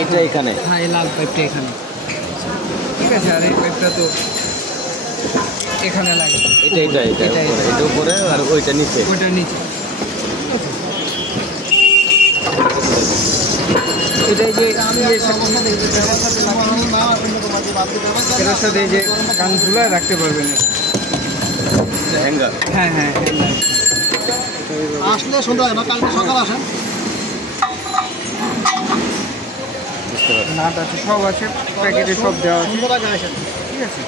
এইটা এখানে, হ্যাঁ এই লাল পাইপটা এখানে, ঠিক আছে। আর এই পাইপটা তো এখানে লাগে, এটা উপরে আর ওইটা নিচে, ওইটা নিচে। এটাই যে এটার সাথে এই যে কান ঝুলায় রাখতে পারবেন হ্যাঙ্গার। হ্যাঁ হ্যাঁ আসলে সন্ধ্যা হয় না, কালকে সকাল আসেন। নাট আছে, সব আছে প্যাকেটে, সব দেওয়া আছে, সন্ধ্যার আগে আসেন, ঠিক আছে।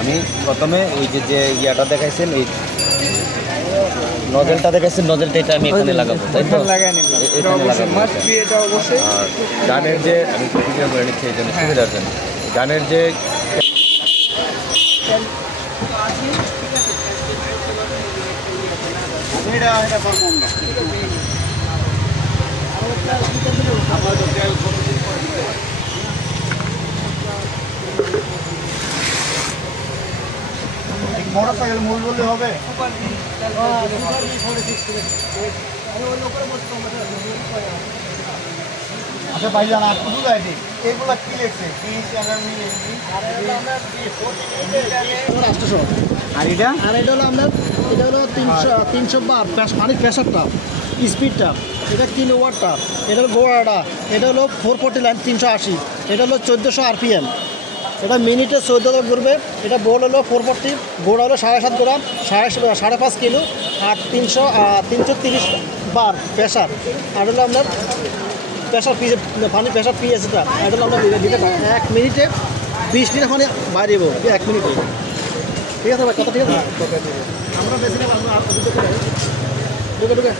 আমি প্রথমে ওই যে ইয়াটা দেখাইছেন, এই নজলটা দেখাইছেন, নজলটা এটা আমি এখানে লাগাবো, তাই তো? লাগাই নেব, এখানে লাগাবো। এটা অবশ্যই। আর গানের যে আমি ভিডিও করে নিচ্ছি এই জন্য সুবিধার জন্য, গানের যে এটা করবো আমরা। মোটরসাইকেল মূল বললে হবে। আচ্ছা ভাইজান, আর কিছু যায়নি, এগুলা কি লেখছে? আর এটা আর এটা হলো আপনার, এটা হলো 300 বার মানে প্রেশারটা, স্পিডটা, এটা 3 ওয়াটটা, এটা হলো গোড়াটা, এটা হলো 440 লাইন 380, এটা হলো 1400 RPM, এটা মিনিটে 14 ঘুরবে। এটা বোর্ড হলো 440, গোড়া হলো 7.5 গ্রাম, 5.5 কিলো, আর 330 বার প্রেশার। আর হলো আপনার প্রেশার পানি প্রেশার পিএসটা, এটা হলো আপনার দিতে 1 মিনিটে 20 লিটার পানি বাইরে দেবো 1 মিনিটে, ঠিক আছে ভাই? কথা ঠিক আছে, আমরা বেশি না, ঢুকে